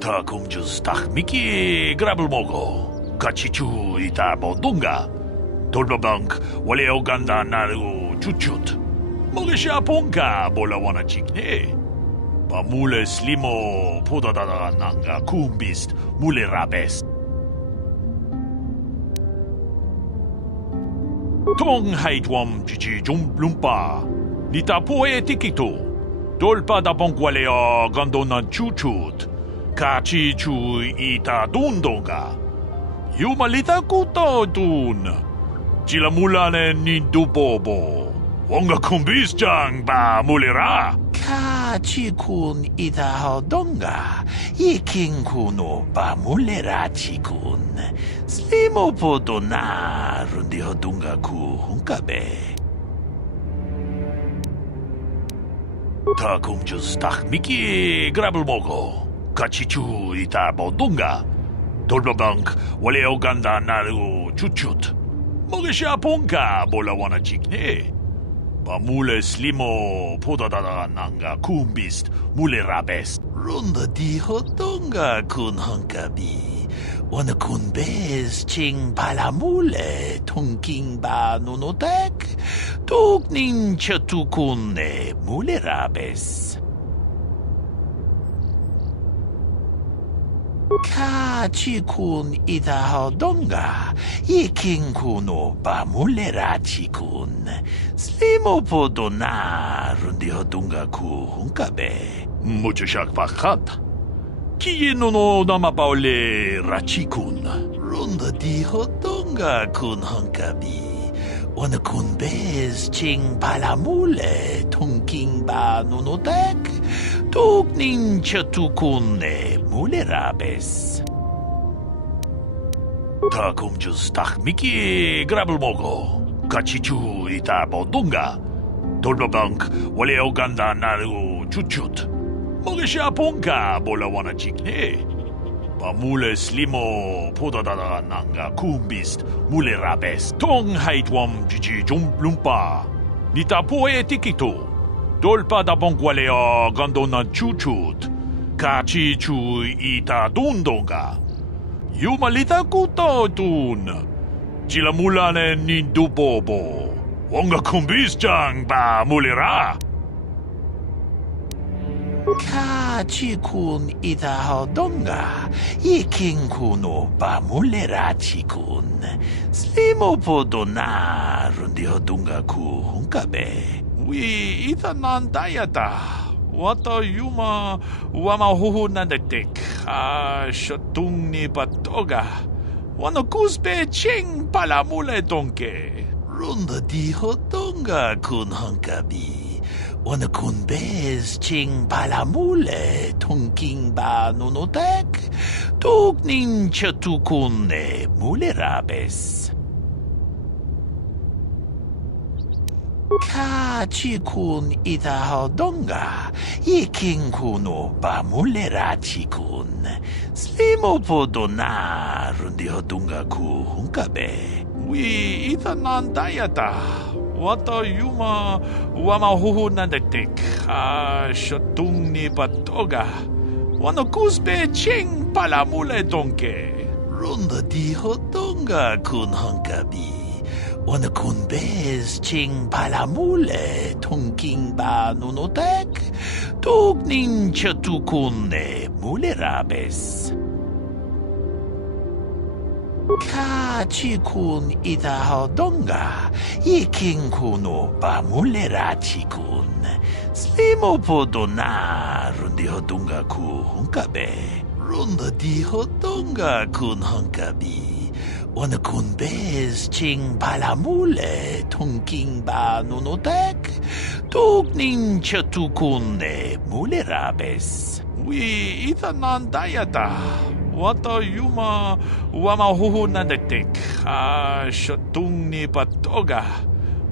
다 공주스 딱 미끼 그랍을 먹어 같이 주이다 뭐던가 돌바방크 원래 오간다 나르고 주춧 먹으시아 본가 몰라 원하 찍네 바 물레 슬리모 포다다다 난가 쿰비스트 물레 라베스 통하이트웜 지지 좀 룸바 니타 포에 티키토 돌바다 봉과레어 간도나 추추트 같이 주이다 돈동가 유말리타 꾸떠둔 지라물라네 닌두보보 원가 쿰비스장 바 물레라 같이 군 이다 동가 이킹쿠노 바 물레라 지군 슬리모포도 나룬디 허둥가 쿠훈카베 다 공주스 딱 미끼 그랍을 먹어 같이 주이다 뭐던가 돌바방크 원래 오간다 나르고 주춧 먹으시아 본가 몰라 원하 찍네 바 물레 슬리모 포다다다 난가 쿰비스트 물레 라베스 룬다 디허던가 군헝카비 원하 쿤베스 칭 발라물레 통킹바 노노텍 톡닌 처투쿤네 물레 라베스 같이 군 이다 동가 이킹쿠노 바 물레라 지군 슬리모포도 나룬디 허둥가 쿠훈카베 무주샥 바깥 키예노노 나마바올레 라치군 룬다 디허동가 군헝카비 원하 쿤베스 칭 발라물레 통킹바 노노텍 톡닌 처투쿤네 물레 라베스 다 공주스 딱 미끼 그랍을 먹어 같이 주이다 뭐던가 돌바방크 원래 오간다 나르고 주춧 먹으시아 본가 몰라 원하 찍네 바 물레 슬리모 포다다다 난가 쿰비스트 물레 라베스 통하이트웜 지지 좀 룸바 니타 포에 티키토 돌바다 봉과레어 간도나 추추트 같이 주이다 돈동가 유말리타 꾸떠둔 지라물라네 닌두보보 원가 쿰비스장 바 물레라 같이 군 이다 동가 이킹쿠노 바 물레라 지군 슬리모포도 나룬디 허둥가 쿠훈카베 위 이타 난다야다 왔다 유마 와마 호호난데틱 셔퉁니 바토가 와노 쿠스페 칭 팔라물레 동케 룬다 디허동가 군헝카비 원하 쿤베스 칭 팔라물레 통킹바 노노텍 톡닌 처투쿤네 물레 라베스 같이 군 이다 동가 이킹쿠노 바 물레라 지군 슬리모포도 나룬디 허둥가 쿠훈카베 위 이타 난다야다 왔다 유마 와마 호호난데틱 셔퉁니 바토가 와노 쿠스페 칭 팔라물레 동케 룬다 디허동가 군헝카비 원하 쿤베스 칭 발라물레 통킹바 노노텍 톡닌 처투쿤네 물레 라베스 같이 군 이다 동가 이킹쿠노 바 물레라 지군 슬리모포도 나룬디 허둥가 쿠훈카베 룬다 디허동가 군헝카비 원하 쿤베스 칭 발라물레 통킹바 노노텍 톡닌 처투쿤네 물레 라베스 위 이타 난다야다 왔다 유마 와마 호호난데틱 셔퉁니 바토가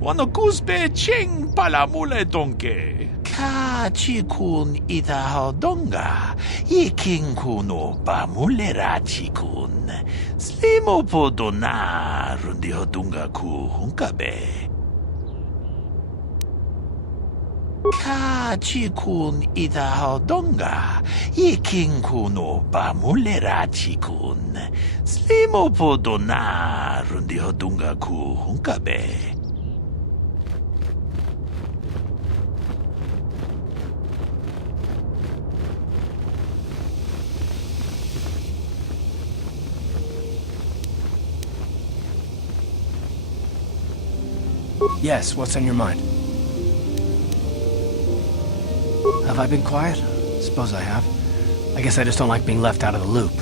와노 쿠스페 칭 팔라물레 동케 같이 군 이다 동가 이킹쿠노 바 물레라 지군 슬리모포도 나룬디 허둥가 쿠훈카베 Kachikun ita hodonga, yikin kuno pamulera chikun. Slimo podona rundi hodunga ku hunkabe. Yes, what's on your mind? Have I been quiet? Suppose I have. I guess I just don't like being left out of the loop.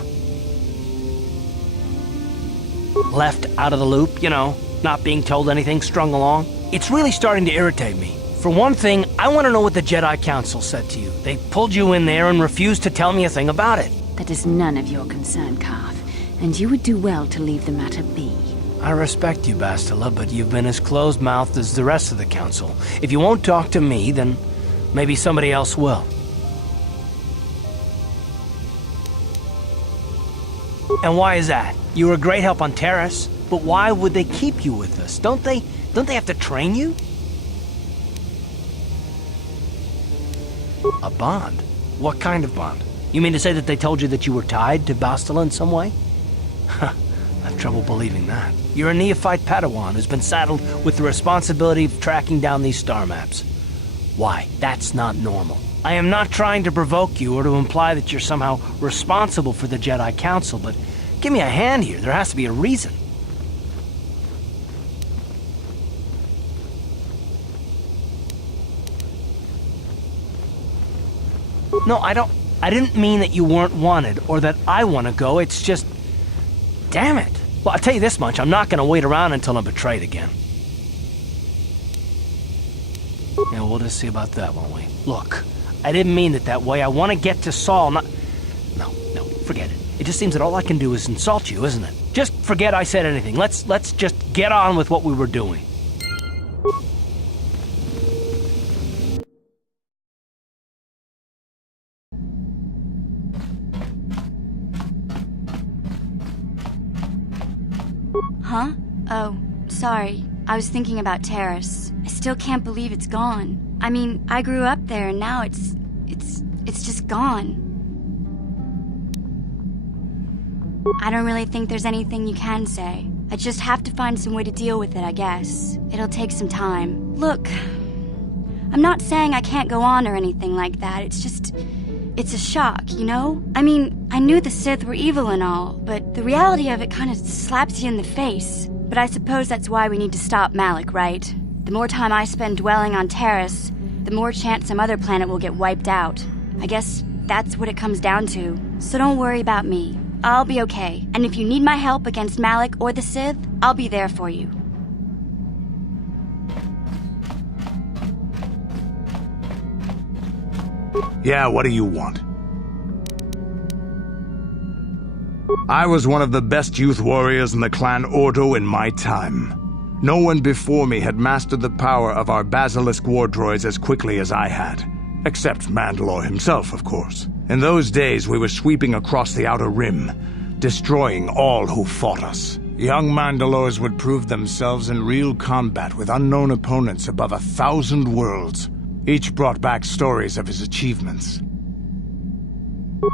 Left out of the loop, you know, not being told anything, strung along. It's really starting to irritate me. For one thing, I want to know what the Jedi Council said to you. They pulled you in there and refused to tell me a thing about it. That is none of your concern, Carth, and you would do well to leave the matter be. I respect you, Bastila, but you've been as closed-mouthed as the rest of the Council. If you won't talk to me, then maybe somebody else will. And why is that? You were a great help on Terrace, but why would they keep you with us? Don't they have to train you? A bond? What kind of bond? You mean to say that they told you that you were tied to Bastila in some way? I have trouble believing that. You're a neophyte Padawan who's been saddled with the responsibility of tracking down these star maps. Why? That's not normal. I am not trying to provoke you or to imply that you're somehow responsible for the Jedi Council, but give me a hand here. There has to be a reason. No, I didn't mean that you weren't wanted or that I want to go. It's just... Damn it. Well, I'll tell you this much. I'm not going to wait around until I'm betrayed again. Yeah, we'll just see about that, won't we? Look, I didn't mean it that way. I want to get to Saul, not... No, forget it. It just seems that all I can do is insult you, isn't it? Just forget I said anything. Let's just get on with what we were doing. Huh? Oh, sorry. I was thinking about Terrace. I still can't believe it's gone. I mean, I grew up there and now it's just gone. I don't really think there's anything you can say. I just have to find some way to deal with it, I guess. It'll take some time. Look, I'm not saying I can't go on or anything like that. It's a shock, you know? I mean, I knew the Sith were evil and all, but the reality of it kind of slaps you in the face. But I suppose that's why we need to stop Malik, right? The more time I spend dwelling on Terrace, the more chance some other planet will get wiped out. I guess that's what it comes down to. So don't worry about me. I'll be okay. And if you need my help against Malik or the Sith, I'll be there for you. Yeah, what do you want? I was one of the best youth warriors in the clan Ordo in my time. No one before me had mastered the power of our basilisk war droids as quickly as I had. Except Mandalore himself, of course. In those days, we were sweeping across the Outer Rim, destroying all who fought us. Young Mandalores would prove themselves in real combat with unknown opponents above 1,000 worlds. Each brought back stories of his achievements.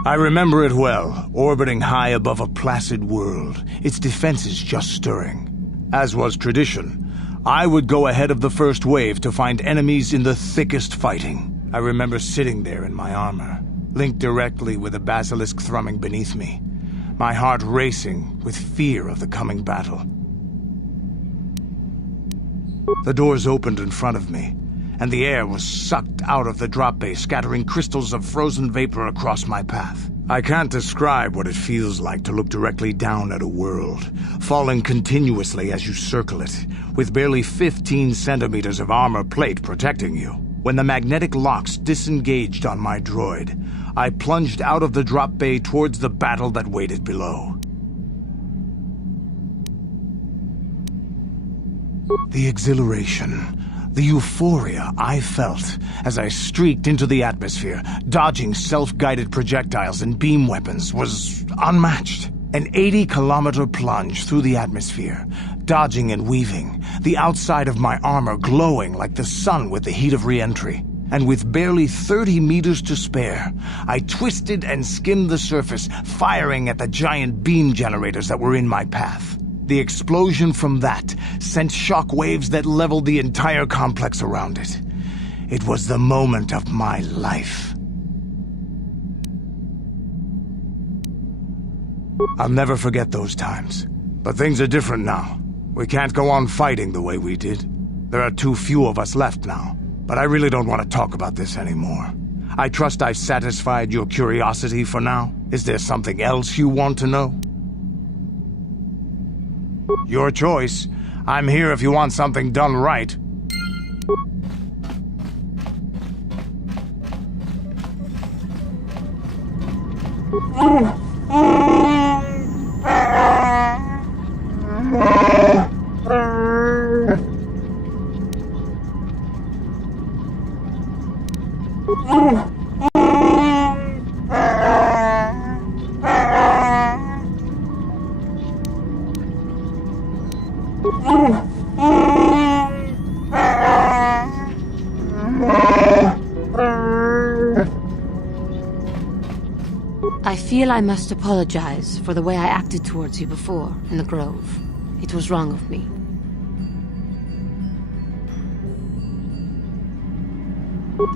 I remember it well, orbiting high above a placid world, its defenses just stirring. As was tradition, I would go ahead of the first wave to find enemies in the thickest fighting. I remember sitting there in my armor, linked directly with the basilisk thrumming beneath me, my heart racing with fear of the coming battle. The doors opened in front of me, and the air was sucked out of the drop bay, scattering crystals of frozen vapor across my path. I can't describe what it feels like to look directly down at a world, falling continuously as you circle it, with barely 15 centimeters of armor plate protecting you. When the magnetic locks disengaged on my droid, I plunged out of the drop bay towards the battle that waited below. The exhilaration, the euphoria I felt as I streaked into the atmosphere, dodging self-guided projectiles and beam weapons, was unmatched. An 80-kilometer plunge through the atmosphere, dodging and weaving, the outside of my armor glowing like the sun with the heat of re-entry. and with barely 30 meters to spare, I twisted and skimmed the surface, firing at the giant beam generators that were in my path. The explosion from that sent shock waves that leveled the entire complex around it. It was the moment of my life. I'll never forget those times. But things are different now. We can't go on fighting the way we did. There are too few of us left now. But I really don't want to talk about this anymore. I trust I've satisfied your curiosity for now. Is there something else you want to know? Your choice. I'm here if you want something done right. I feel I must apologize for the way I acted towards you before in the Grove. It was wrong of me.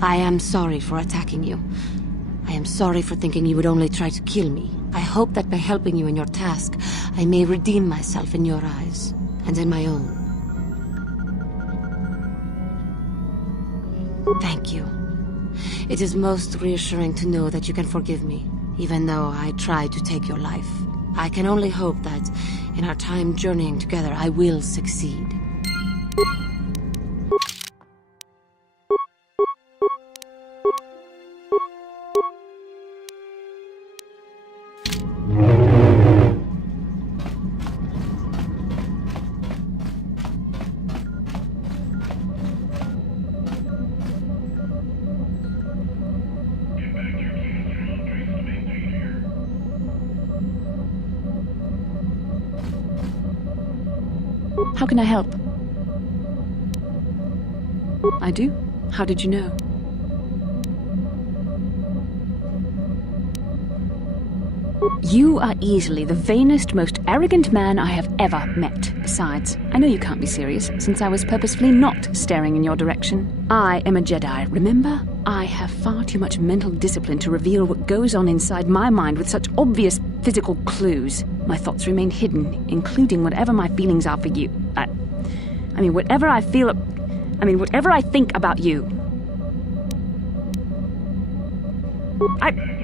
I am sorry for attacking you. I am sorry for thinking you would only try to kill me. I hope that by helping you in your task, I may redeem myself in your eyes, and in my own. Thank you. It is most reassuring to know that you can forgive me, even though I tried to take your life. I can only hope that, in our time journeying together, I will succeed. How can I help? I do? How did you know? You are easily the vainest, most arrogant man I have ever met. Besides, I know you can't be serious, since I was purposefully not staring in your direction. I am a Jedi, remember? I have far too much mental discipline to reveal what goes on inside my mind with such obvious physical clues. My thoughts remain hidden, including whatever my feelings are for you. Whatever I think about you.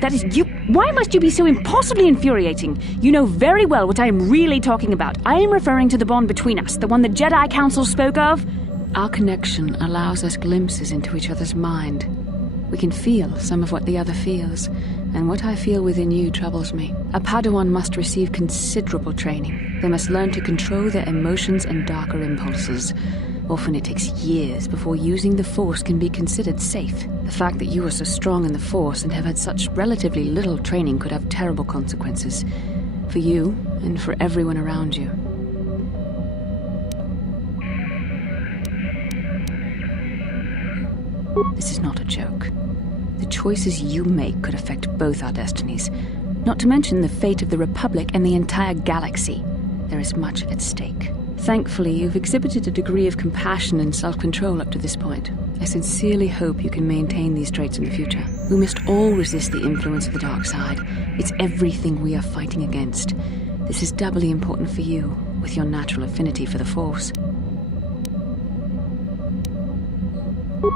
That is you. Why must you be so impossibly infuriating? You know very well what I am really talking about. I am referring to the bond between us, the one the Jedi Council spoke of. Our connection allows us glimpses into each other's mind. We can feel some of what the other feels, and what I feel within you troubles me. A Padawan must receive considerable training. They must learn to control their emotions and darker impulses. Often it takes years before using the Force can be considered safe. The fact that you are so strong in the Force and have had such relatively little training could have terrible consequences. For you, and for everyone around you. This is not a joke. The choices you make could affect both our destinies. Not to mention the fate of the Republic and the entire galaxy. There is much at stake. Thankfully, you've exhibited a degree of compassion and self-control up to this point. I sincerely hope you can maintain these traits in the future. We must all resist the influence of the dark side. It's everything we are fighting against. This is doubly important for you, with your natural affinity for the Force.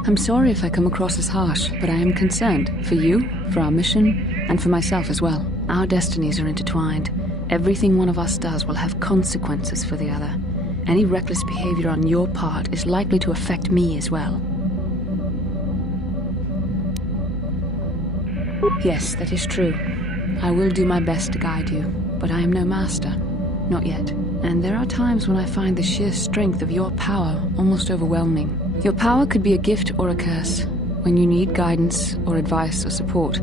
I'm sorry if I come across as harsh, but I am concerned for you, for our mission, and for myself as well. Our destinies are intertwined. Everything one of us does will have consequences for the other. Any reckless behavior on your part is likely to affect me as well. Yes, that is true. I will do my best to guide you, but I am no master. Not yet. And there are times when I find the sheer strength of your power almost overwhelming. Your power could be a gift or a curse. When you need guidance or advice or support,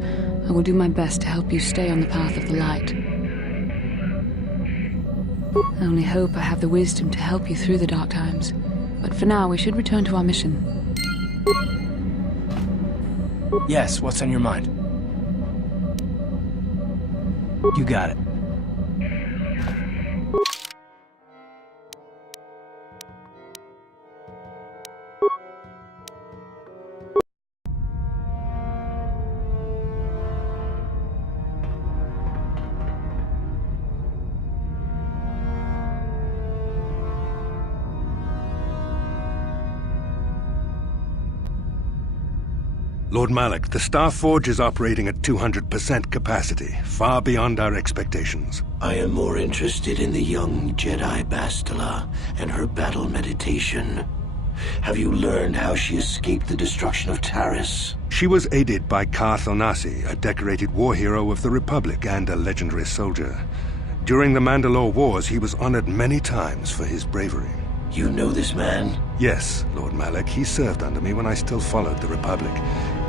I will do my best to help you stay on the path of the light. I only hope I have the wisdom to help you through the dark times. But for now, we should return to our mission. Yes, what's on your mind? You got it. Lord Malik, the Star Forge is operating at 200% capacity, far beyond our expectations. I am more interested in the young Jedi Bastila and her battle meditation. Have you learned how she escaped the destruction of Taris? She was aided by Karth Onasi, a decorated war hero of the Republic and a legendary soldier. During the Mandalore Wars, he was honored many times for his bravery. You know this man? Yes, Lord Malik. He served under me when I still followed the Republic.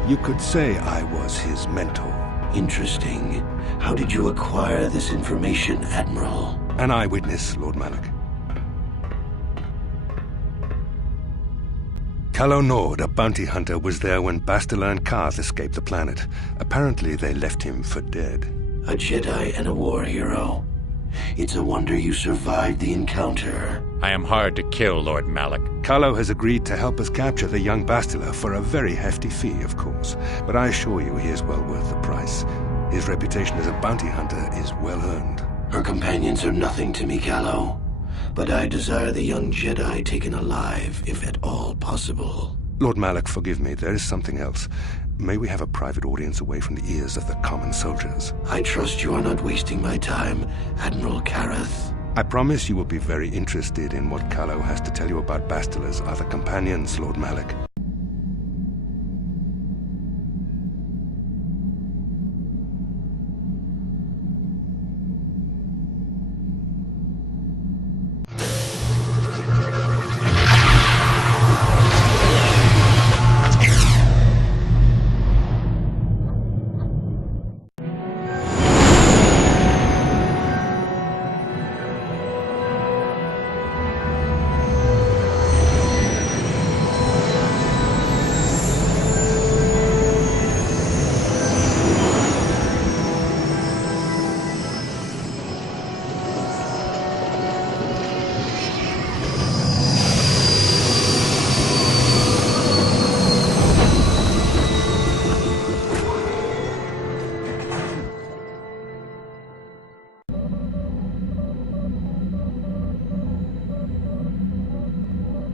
You could say I was his mentor. Interesting. How did you acquire this information, Admiral? An eyewitness, Lord Malik. Calo Nord, a bounty hunter, was there when Bastila and Karth escaped the planet. Apparently, they left him for dead. A Jedi and a war hero. It's a wonder you survived the encounter. I am hard to kill, Lord Malik. Calo has agreed to help us capture the young Bastila for a very hefty fee, of course. But I assure you he is well worth the price. His reputation as a bounty hunter is well earned. Her companions are nothing to me, Calo. But I desire the young Jedi taken alive, if at all possible. Lord Malik, forgive me, there is something else. May we have a private audience away from the ears of the common soldiers? I trust you are not wasting my time, Admiral Kareth. I promise you will be very interested in what Calo has to tell you about Bastila's other companions, Lord Malik.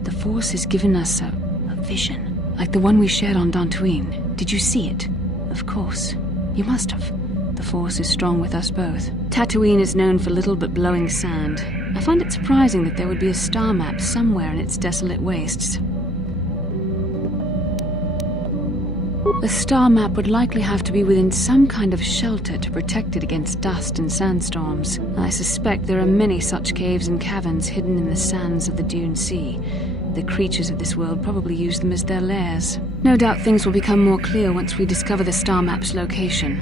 The Force has given us a vision, like the one we shared on Dantooine. Did you see it? Of course. You must have. The Force is strong with us both. Tatooine is known for little but blowing sand. I find it surprising that there would be a star map somewhere in its desolate wastes. A star map would likely have to be within some kind of shelter to protect it against dust and sandstorms. I suspect there are many such caves and caverns hidden in the sands of the Dune Sea. The creatures of this world probably use them as their lairs. No doubt things will become more clear once we discover the star map's location.